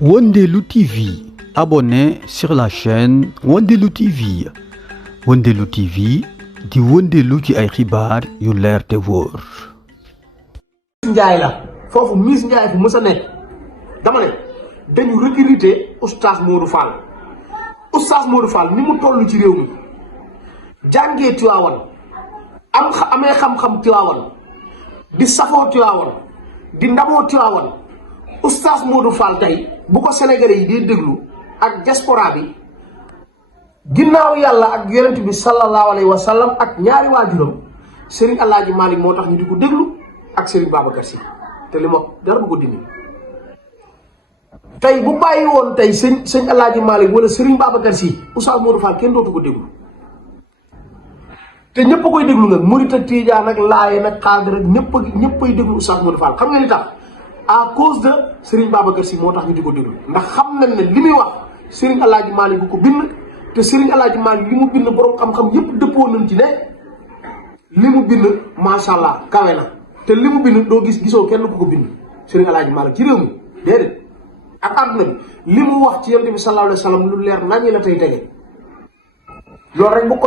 Wondelu TV, abonnez sur la chaîne Wondelu TV. Wondelu TV di wondelu ci ay xibaar yu leer te wóor. Njaay la foofu Miss Njaay fi mësa nekk dama ne dañu recruter oustaz Modou Fall ni mu toll ci réew mi jàngee Tiwaawan amee xam-xam Tiwaawan di safoo Tiwaawan di ndamoo Tiwaawan oustaz Modou Fall tey bu ko Sénégalais yi di déglu ak diaspora bi ginnaaw yàlla ak yonent bi sallallahu alayhi wa sallam ak ñaari waajuram Serigne Alaaji Malick moo tax ñu di ko déglu ak Serigne Babacar Sy te li ma dara bu ko dindi tey bu bàyyi woon tey sëñ Alaaji Malick wala Serigne Babacar Sy oustaz Modou Fall kenn dootu ko déglu te ñëpp a koy déglu nag murit ak Tijaan ak Laayeen ak Xaadir ak ñëppay déglu oustaz Modou Fall xam nga li tax à cause de Serigne Babacar Sy moo tax ñu di ko déglu ndax xam nañ ne li muy wax Serigne Alaaji Malick bu ko bind te Serigne Alaaji Malick li mu bind borom xam-xam yëpp dëppoo nañ ci ne li mu bind macha allah kawe na te li mu bind doo gisoo kenn ku ko bind Serigne Alaaji Malick ci réew mi déedéet ak àdduna bi li mu wax ci yonent bi sallallahu alayhi wa sallam lu leer nañu la tey tege loolu rek bu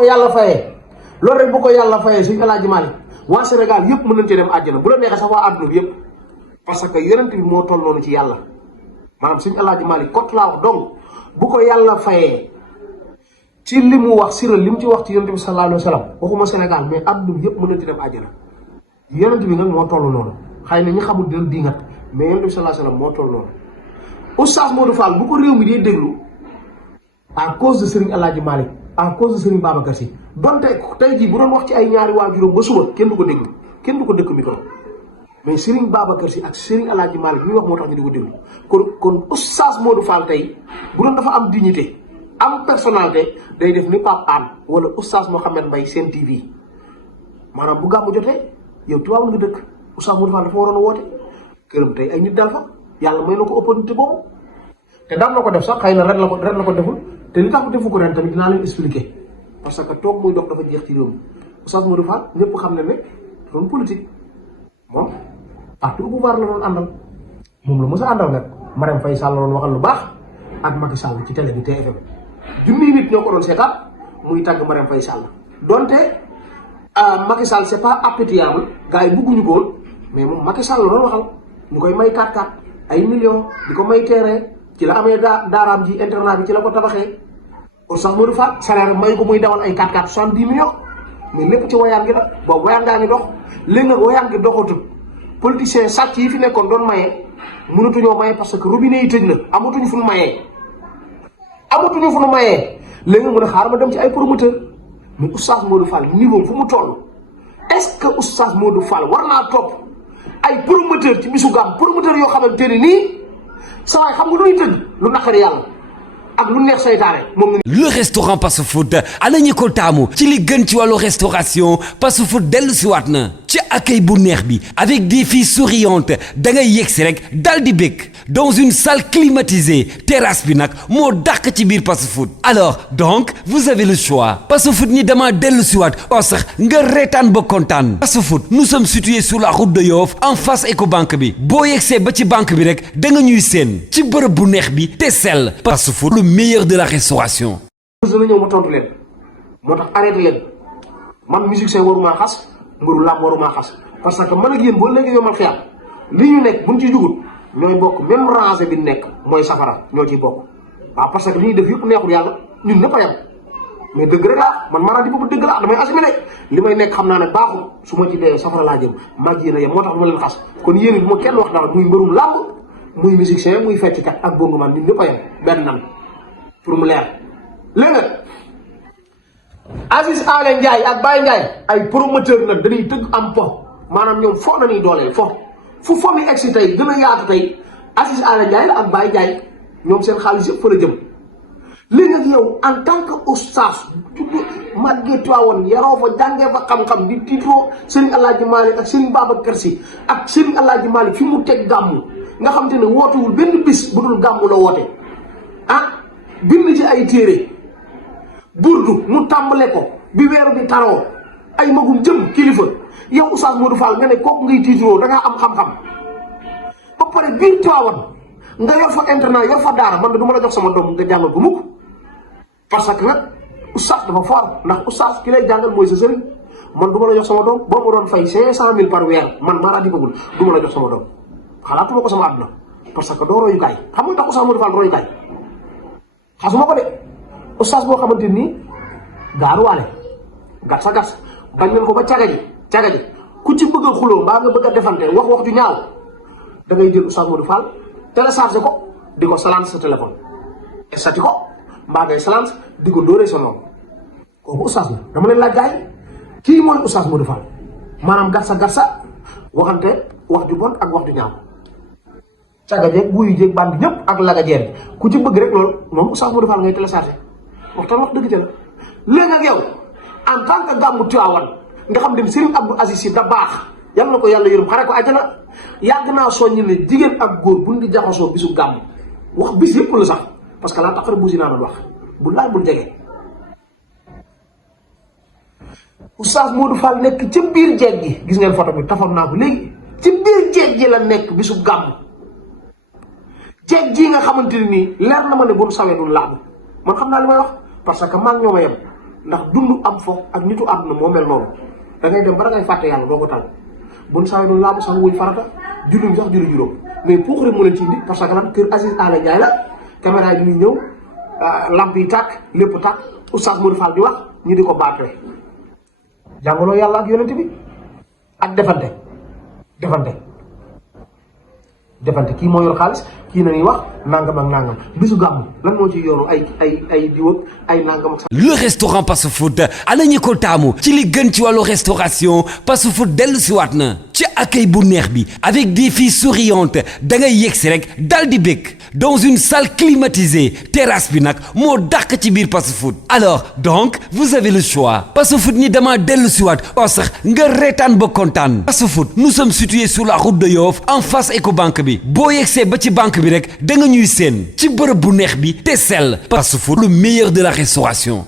ko yàlla fayee Serigne Alaaji Malick waa Sénégal yëpp mën nañ cee dem àjjana bu la neexee sax waa àdduna bi yëpp parce que yonent bi moo toll noonu ci yàlla maanaam Serigne Alaaji Malick kot laa wax donc bu ko yàlla fayee ci li mu wax siral li mu ci wax ci yonent bi sallallahu alayhi wa sallam waxuma Sénégal mais àdduna bi yëpp mën nañ ci dem àjjana yonent bi nag moo toll noonu xëy na ñi xamul dina dingat mais yonent bi sallallahu alayhi wa sallam moo toll noonu oustaz Modou Fall bu ko réew mi dee déglu à cause de Serigne Alaaji Malick à cause de Serigne Babacar Sy donte tey jii bu doon wax ci ay ñaari waajuram ba suba kenn du ko déglu kenn du ko dëkk mi doon mais Serigne Babacar Sy ak Serigne Alaaji Malick mi wax moo tax ñu di ko déglu kon oustaz Modou Fall tey bu doon dafa am dignité am personnalité day def ni Pape Hann wala oustaz Mohamed Mbaye Sen TV maanaam bu gàmmu jotee yow Tiwaawan nga dëkk oustaz Modou Fall dafa waroon a woote këram tey ay nit daal fa yàlla may na ko opportunité boobu te daan na ko def sax xëy na ren la ko deful te li tax mu defu ko ren tamit dinaa leen expliquer parce que toog muy dox dafa jeex ci réew mi oustaz Modou Fall ñëpp xam ne doon politique moom parti au pouvoir la doon àndal moom la mës a àndal nag Marème Faye Sall la doon waxal lu baax ak Macky Sall ci télé bi TFM junniy nit ñoo ko doon seetaan muy tàgg Marème Faye Sall donte Macky Sall c'est pas appréciable gars yi bëgguñu ko woon mais moom Macky Sall la doon waxal ñu koy may 4-4 ay millions di ko may terrain ci la amee daaraam ji internat bi ci la ko tabaxee oustaz Modou Fall salaire may ko muy dawal ay 4-4 70 millions mais lépp ci wayaan gi la boobu wayaan gaa ngi dox léegi nag wayaan gi doxatul politiciens sàcc yi fi nekkoon doon maye mënatuñoo maye parce que robinet yi tëj na amatuñu fu nu mayee léegi nga mën a xaar ma dem ci ay promoteur mais oustaz Modou Fall niveau fu mu toll est-ce que oustaz Modou Fall war naa topp ay promoteur ci bisu gàmm promoteur yoo xamante ne nii saa waay xam nga lu ñuy tëj lu naqari yàlla ak lu neex saytaane moom nga. Le restaurant Passe Food ana ñi ko taamu ci li gën ci wàllu restauration Passe Food dellu si waat na ci accueil bu neex bi avec des filles souriantes da ngay yegsi rek dal di bëgg dans une salle climatisée terrasse bi nag moo dàq ci biir Passe Food alors donc vous avez le choix Passe Food ni dama dellu si waat oo sax nga reetaan ba kontaan Passe Food nous sommes situés sur la route de Yoff en face Ecobank bi boo yegsee ba ci banque bi rek da nga ñuy seen ci bërëb bu neex bi te sell Passe Food le meilleur de la restauration. dana ñëw ma tontu leen moo tax arrêté leen man musique say waruma xas mbëru làmb waruma xas parce que man ak yéen boo léegi yomal xiyam li ñu nekk buñ ci jugut ñooy bokk même rangée bi nekk mooy safara ñoo ciy bokk waaw parce que li ñuy def yëpp neexul yàlla ñun ñëpp a yem mais dëgg rek laa man maanaam di boobu dëgg laa damay assumé li may nekk xam naa ne baaxul su ma ci dee safara laa jëm mag yéen a yem moo tax du ma leen xas kon yéen bu ma kenn wax dara muy mbërum làmb muy musicien muy fecckat ak bongu man ñun ñëpp a yem benn nan pour mu leer léegi nag Aziz Aly Ndiaye ak Baye Ndiaye ay promoteur nag dañuy tëgg am po maanaam ñoom foo nañuy dooleel fu mi egsi tey gën a yaatu tey Aziz Aly Ndiaye la ak Baye Ndiaye ñoom seen xaalis yëpp fa la jëm léegi nag yow en tant que oustaz màggee Tiwaawan yaroo fa jàngee fa xam-xam di tiitroo Serigne Alaaji Malick ak Serigne Babacar Sy ak Serigne Alaaji Malick fi mu teg gàmmu nga xam te ne wootewul benn bis bu dul gàmmu la woote bind ci ay téere burdu mu tàmbale ko bi weeru bi taroo ay magum jëm kilifa yow oustaz Modou Fall nga ne kooku ngay tiitroo da ngaa am xam-xam ba pare biir Tiwaawan nga yor fa internat yor fa daara man de du ma la jox sama doom nga jàngal ko mukk parce que nag oustaz dafa fort ndax oustaz ki lay jàngal mooy sa sëriñ man du ma la jox sama doom boo ma doon fay 500 000 par weer man maa di bëggul du ma la jox sama doom xalaatuma ko sama àdduna parce que doo royukaay xam nga tax oustaz Modou Fall royukaay xasuma ko de oustaz boo xamante ni gaaruwaale gat sa bañ nañ ko ba caga ji ku ci bëgg a xuloo mbaa nga bëgg a defante wax ju ñaaw da ngay jël oustaz Modou Fall téléchargé ko di ko salance sa téléphone estati ko mbaa ngay salance di ko dóoree sa noonu kooku oustaz la dama leen laaj gaay kii mooy oustaz Modou Fall maanaam gat sa waxante wax ju bon ak wax ju ñaaw caga jeeg buuyu jeeg bandi ñëpp ak laga jeer ku ci bëgg rek loolu moom oustaz Modou Fall ngay téléchargé waxtaan wax dëgg ca la léegi ak yow en tant que gàmmu Tiwaawan nga xam ne Serigne Abdou Aziz Sy Dabakh yal na ko yàlla yërëm xare ko àjjana yàgg naa soññi ne jigéen ak góor buñ di jaxasoo bisu gàmm wax bis yëpp la sax parce que laa taxar buusi naa doon wax bu laal bul jege. oustaz Modou Fall nekk ci biir jeeg gi gis ngeen photo bi tafoon naa ko léegi ci biir jeeg gi la nekk bisu gàmm jeeg ji nga xamante ne nii leer na ma ne bu nu sawee du laabu man xam naa li may wax parce que maa ngi ñoo ma yem ndax dund am fo ak nitu àdduna moo mel noonu da ngay dem ba da ngay fàtte yàlla doo ko tal bu nu sawee du laabu sax wuñ farata julli sax julli juróom mais pour rek mu leen ci indi parce que lan kër Aziz Ala Ndiaye la caméra yi ñuy ñëw lamp yi tàkk lépp tàkk oustaz Modou Fall di wax ñi di ko baatee jàngaloo yàlla ak yonent bi ak defante kii moo yor xaalis kii na ñuy wax nangam ak nangam bisu gàmm lan moo ci yoonu ay diw ay nangam ak. Le restaurant Passe Food ana ñi ko taamu ci li gën ci wàllu restauration Passe Food dellu si waat na ci accueil bu neex bi avec des filles souriantes da ngay yegsi rek dal di bëgg dans une salle climatisée terrasse bi nag moo dàq ci biir Passe Food. Alors donc vous avez le choix Passe Food ni dama dellu si waat o sax nga reetaan ba kontaan. Passe Food nous sommes situés sur la route de Yoff en face Ecobank bi boo yegsee ba ci banque bi rek da nga ñuy seen ci bërëb bu neex bi te sell. Passe Food le meilleur de la restauration.